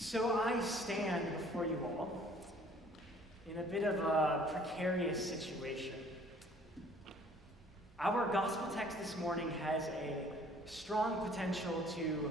So I stand before you all in a bit of a precarious situation. Our gospel text this morning has a strong potential to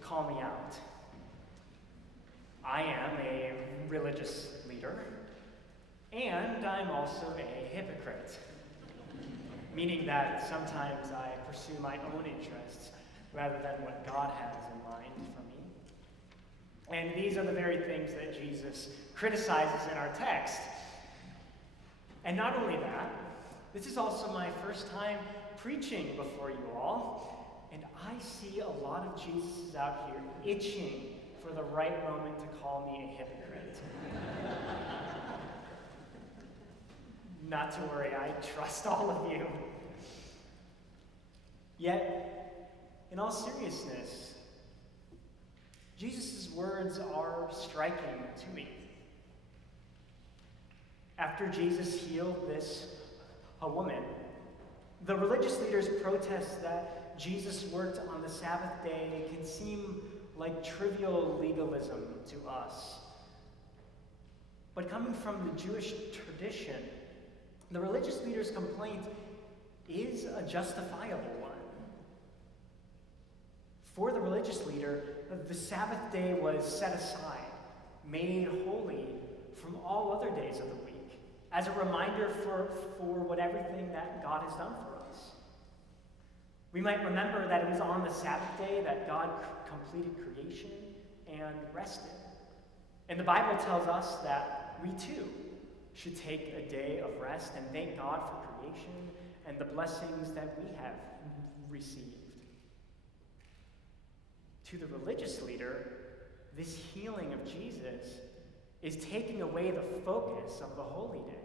call me out. I am a religious leader, and I'm also a hypocrite, meaning that sometimes I pursue my own interests rather than what God has in mind for me. And these are the very things that Jesus criticizes in our text. And not only that, this is also my first time preaching before you all, and I see a lot of Jesuses out here itching for the right moment to call me a hypocrite. Not to worry, I trust all of you. Yet, in all seriousness, Jesus' words are striking to me. After Jesus healed a woman, the religious leaders protest that Jesus worked on the Sabbath day can seem like trivial legalism to us. But coming from the Jewish tradition, the religious leaders' complaint is a justifiable one. For the religious leader, the Sabbath day was set aside, made holy from all other days of the week, as a reminder for everything that God has done for us. We might remember that it was on the Sabbath day that God completed creation and rested. And the Bible tells us that we too should take a day of rest and thank God for creation and the blessings that we have received. To the religious leader, this healing of Jesus is taking away the focus of the holy day.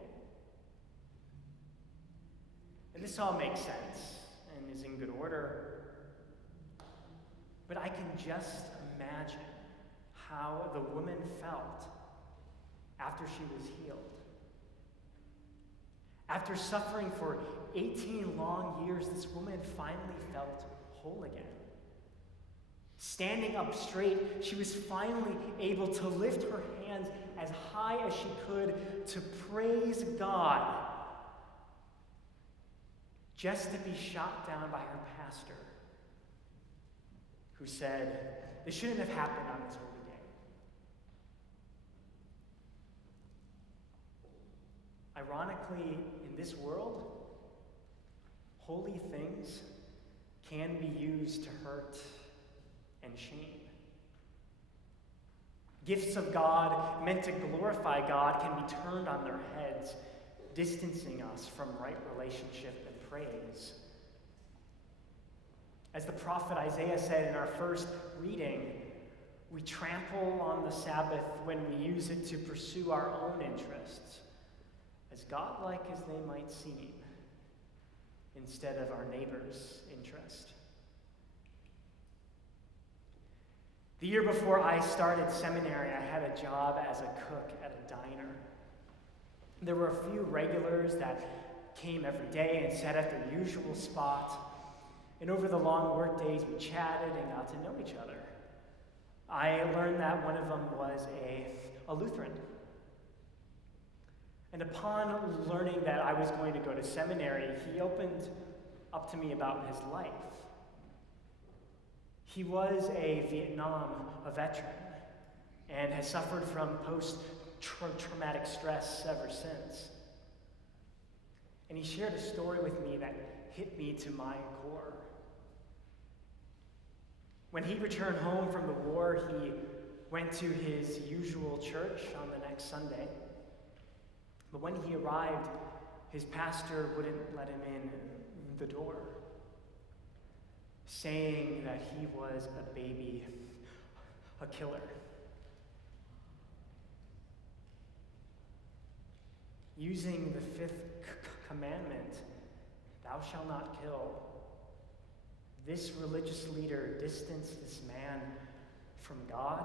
And this all makes sense and is in good order. But I can just imagine how the woman felt after she was healed. After suffering for 18 long years, this woman finally felt whole again. Standing up straight, she was finally able to lift her hands as high as she could to praise God, just to be shot down by her pastor, who said, this shouldn't have happened on this holy day. Ironically, in this world, holy things can be used to hurt and shame. Gifts of God meant to glorify God can be turned on their heads, distancing us from right relationship and praise. As the prophet Isaiah said in our first reading, we trample on the Sabbath when we use it to pursue our own interests, as godlike as they might seem, instead of our neighbor's interest. The year before I started seminary, I had a job as a cook at a diner. There were a few regulars that came every day and sat at their usual spot. And over the long work days, we chatted and got to know each other. I learned that one of them was a Lutheran. And upon learning that I was going to go to seminary, he opened up to me about his life. He was a veteran, and has suffered from post-traumatic stress ever since. And he shared a story with me that hit me to my core. When he returned home from the war, he went to his usual church on the next Sunday. But when he arrived, his pastor wouldn't let him in the door, saying that he was a baby, a killer. Using the fifth commandment, thou shalt not kill, this religious leader distanced this man from God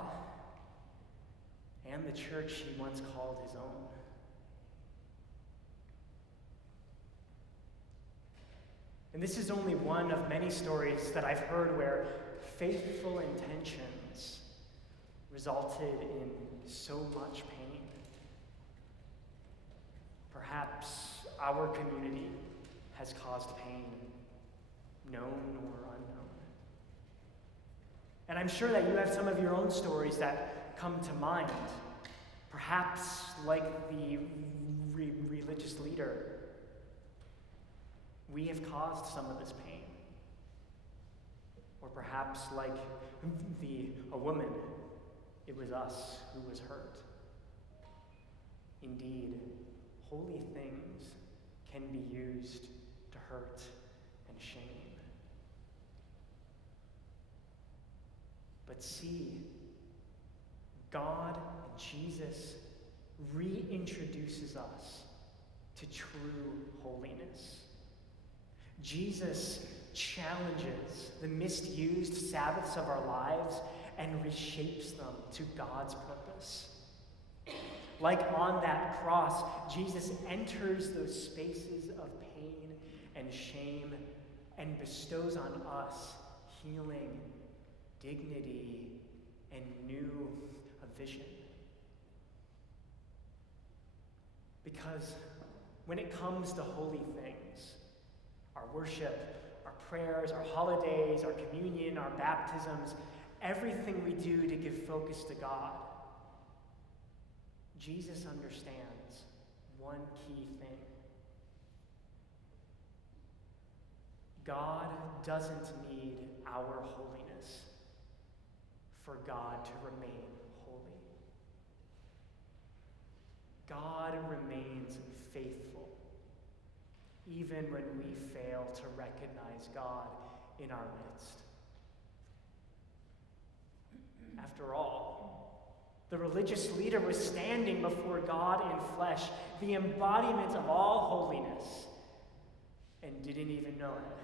and the church he once called his own. And this is only one of many stories that I've heard where faithful intentions resulted in so much pain. Perhaps our community has caused pain, known or unknown. And I'm sure that you have some of your own stories that come to mind. Perhaps like the religious leader, we have caused some of this pain. Or perhaps like a woman, it was us who was hurt. Indeed, holy things can be used to hurt and shame. But see, God and Jesus reintroduces us to true holiness. Jesus challenges the misused Sabbaths of our lives and reshapes them to God's purpose. Like on that cross, Jesus enters those spaces of pain and shame and bestows on us healing, dignity, and new vision. Because when it comes to holy things, our worship, our prayers, our holidays, our communion, our baptisms, everything we do to give focus to God, Jesus understands one key thing. God doesn't need our holiness for God to remain holy. God remains faithful, even when we fail to recognize God in our midst. After all, the religious leader was standing before God in flesh, the embodiment of all holiness, and didn't even know it.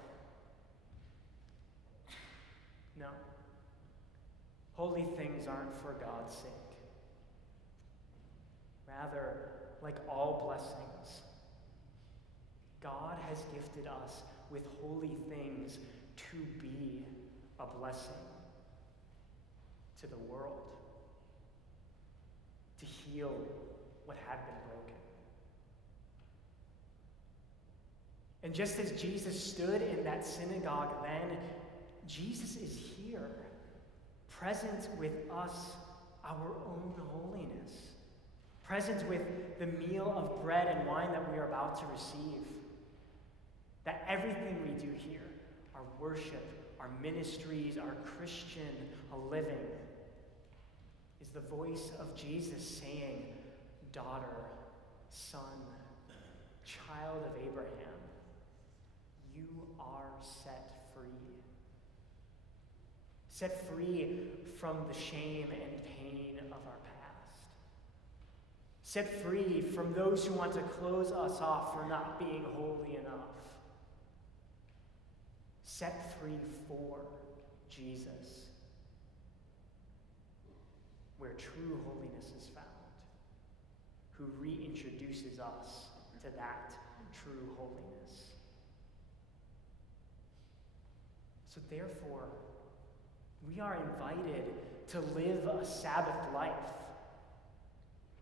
No. Holy things aren't for God's sake. Rather, like all blessings, God has gifted us with holy things to be a blessing to the world, to heal what had been broken. And just as Jesus stood in that synagogue then, Jesus is here, present with us, our own holiness, present with the meal of bread and wine that we are about to receive. That everything we do here, our worship, our ministries, our Christian living, is the voice of Jesus saying, daughter, son, child of Abraham, you are set free. Set free from the shame and pain of our past. Set free from those who want to close us off for not being holy enough. Set free for Jesus, where true holiness is found, who reintroduces us to that true holiness. So therefore, we are invited to live a Sabbath life.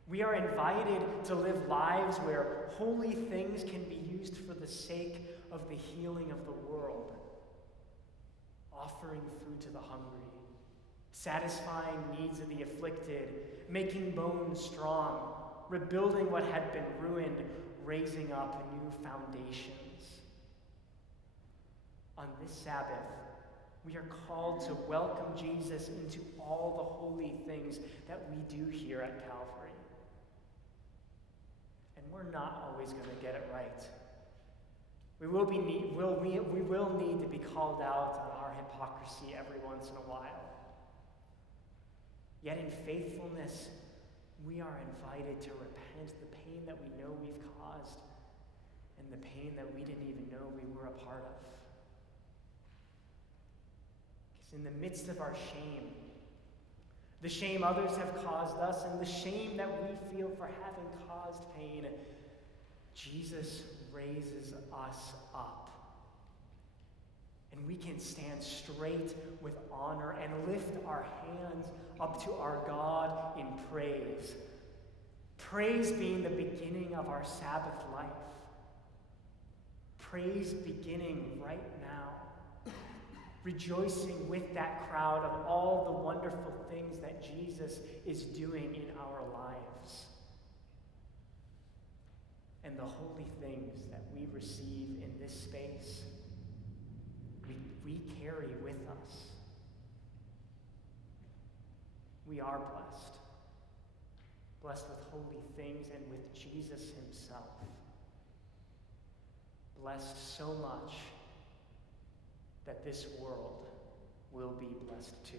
We are invited to live lives where holy things can be used for the sake of the healing of the world, offering food to the hungry, satisfying needs of the afflicted, making bones strong, rebuilding what had been ruined, raising up new foundations. On this Sabbath, we are called to welcome Jesus into all the holy things that we do here at Calvary. And we're not always going to get it right. We will need to be called out on our hypocrisy every once in a while. Yet in faithfulness, we are invited to repent the pain that we know we've caused and the pain that we didn't even know we were a part of. Because in the midst of our shame, the shame others have caused us, and the shame that we feel for having caused pain, Jesus raises us up And we can stand straight with honor and lift our hands up to our God in praise. Praise being the beginning of our Sabbath life. Praise beginning right now. Rejoicing with that crowd of all the wonderful things that Jesus is doing in our lives. And the holy things that we receive in this space, we carry with us. We are blessed. Blessed with holy things and with Jesus himself. Blessed so much that this world will be blessed too.